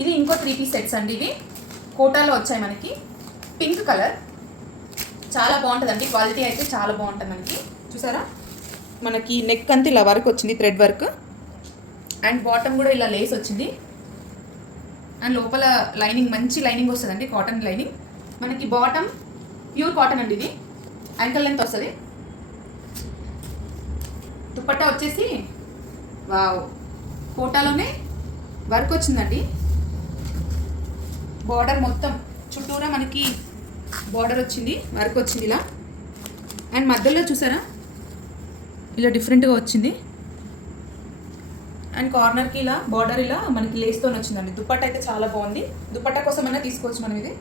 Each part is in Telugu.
ఇది ఇంకో 3 పీస్ సెట్స్ అండి. ఇవి కోటాలో వచ్చాయి మనకి. పింక్ కలర్ చాలా బాగుంటుందండి. క్వాలిటీ అయితే చాలా బాగుంటుంది మనకి. చూసారా, మనకి నెక్ అంతా ఇలా వర్క్ వచ్చింది, థ్రెడ్ వర్క్. అండ్ బాటమ్ కూడా ఇలా లేస్ వచ్చింది. అండ్ లోపల లైనింగ్, మంచి లైనింగ్ వస్తుందండి, కాటన్ లైనింగ్. మనకి బాటమ్ ప్యూర్ కాటన్ అండి. ఇది యాంకల్ లెంత్ వస్తుంది. దుపట్టా వచ్చేసి వావ్, కోటాలోనే వర్క్ వచ్చిందండి. బార్డర్ మొత్తం చుట్టూరా మనకి బార్డర్ వచ్చింది, వర్క్ వచ్చింది ఇలా. అండ్ మధ్యలో చూసారా ఇలా డిఫరెంట్గా వచ్చింది. అండ్ కార్నర్కి ఇలా బార్డర్ ఇలా మనకి లేస్తో వచ్చిందండి. దుపట్టా అయితే చాలా బాగుంది. దుపట్టా కోసం అయినా తీసుకోవచ్చు మనం. ఇది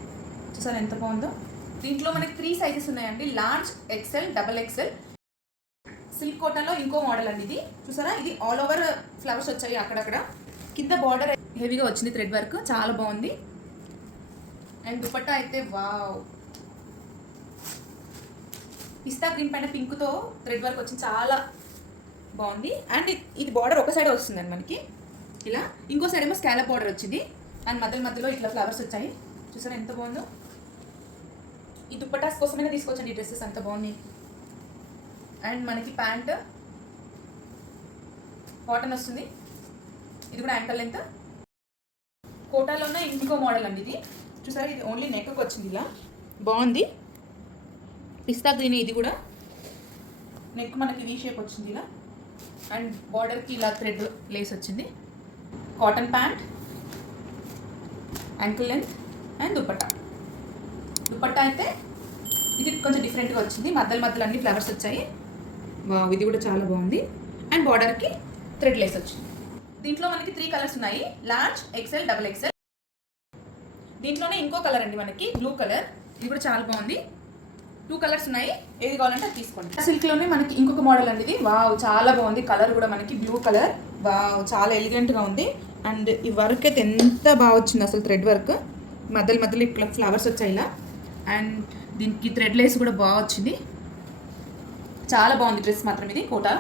చూసారా ఎంత బాగుందో. దీంట్లో మనకి 3 సైజెస్ ఉన్నాయండి, large, XL, double XL. Silk కోటాలో ఇంకో మోడల్ అండి ఇది. చూసారా, ఇది ఆల్ ఓవర్ ఫ్లవర్స్ వచ్చాయి అక్కడక్కడ. కింద బార్డర్ హెవీగా వచ్చింది, థ్రెడ్ వర్క్ చాలా బాగుంది. అండ్ దుపట్టా అయితే వావ్, పిస్తా గ్రీన్ పైన పింక్తో థ్రెడ్ వర్క్ వచ్చింది, చాలా బాగుంది. అండ్ ఇది బార్డర్ ఒక సైడ్ వస్తుందండి మనకి ఇలా, ఇంకో సైడ్ ఏమో స్కాలప్ బార్డర్ వచ్చింది. అండ్ మధ్యలో ఇట్లా ఫ్లవర్స్ వచ్చాయి. చూసారా ఎంత బాగుందో. ఈ దుప్పటాస్ కోసమైనా తీసుకోవచ్చండి, ఈ డ్రెస్సెస్ అంత బాగున్నాయి. అండ్ మనకి ప్యాంట్ కాటన్ వస్తుంది. ఇది కూడా యాంకల్ లెంత్. కోటాలోనే ఇంకో మోడల్ అండి ఇది. చూసారా, ఇది ఓన్లీ నెక్కి వచ్చింది ఇలా, బాగుంది. పిస్తా గ్రీన్. ఇది కూడా నెక్ మనకి వీ షేప్ వచ్చింది ఇలా. అండ్ బార్డర్కి ఇలా థ్రెడ్ లేస్ వచ్చింది. Cotton pant, ankle length. And dupatta అయితే ఇది కొంచెం డిఫరెంట్గా వచ్చింది. మధ్యలో అన్ని ఫ్లవర్స్ వచ్చాయి. ఇది కూడా చాలా బాగుంది. అండ్ బార్డర్కి థ్రెడ్ లేస్ వచ్చింది. దీంట్లో మనకి 3 కలర్స్ ఉన్నాయి, లార్జ్, ఎక్సెల్, డబల్ ఎక్సెల్. దీంట్లోనే ఇంకో కలర్ అండి మనకి, బ్లూ కలర్. ఇది కూడా చాలా బాగుంది. 2 కలర్స్ ఉన్నాయి, ఏది కావాలంటే అది తీసుకోండి. సిల్క్లోనే మనకి ఇంకొక మోడల్ అండి ఇది. వావ్, చాలా బాగుంది. కలర్ కూడా మనకి బ్లూ కలర్. వావ్, చాలా ఎలిగెంట్గా ఉంది. అండ్ ఈ వర్క్ అయితే ఎంత బాగా వచ్చింది అసలు, థ్రెడ్ వర్క్. మధ్యలో ఇట్లా ఫ్లవర్స్ వచ్చాయి ఇలా. అండ్ దీనికి థ్రెడ్ లేస్ కూడా బాగా వచ్చింది. చాలా బాగుంది డ్రెస్ మాత్రం. ఇది కోటా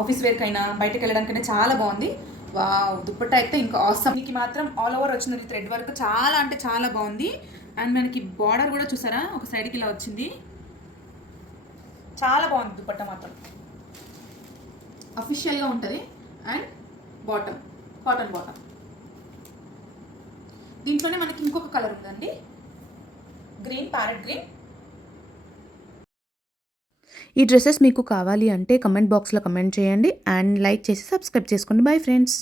ఆఫీస్ వేర్కైనా బయటకు వెళ్ళడానికైనా చాలా బాగుంది. వావ్, దుపట్టా అయితే ఇంకా ఆసమ్. దీనికి మాత్రం ఆల్ ఓవర్ వచ్చింది థ్రెడ్ వర్క్, చాలా అంటే చాలా బాగుంది. అండ్ మనకి బార్డర్ కూడా చూసారా, ఒక సైడ్కి ఇలా వచ్చింది, చాలా బాగుంది. దుపట్టా మాత్రం అఫీషియల్గా ఉంటుంది. And bottom cotton bottom. దీంట్లోనే మనకి ఇంకొక కలర్ ఉందండి, గ్రీన్, ప్యారెట్ గ్రీన్. ఈ డ్రెస్సెస్ మీకు కావాలి అంటే కమెంట్ బాక్స్లో కమెంట్ చేయండి అండ్ లైక్ చేసి సబ్స్క్రైబ్ చేసుకోండి. Bye friends.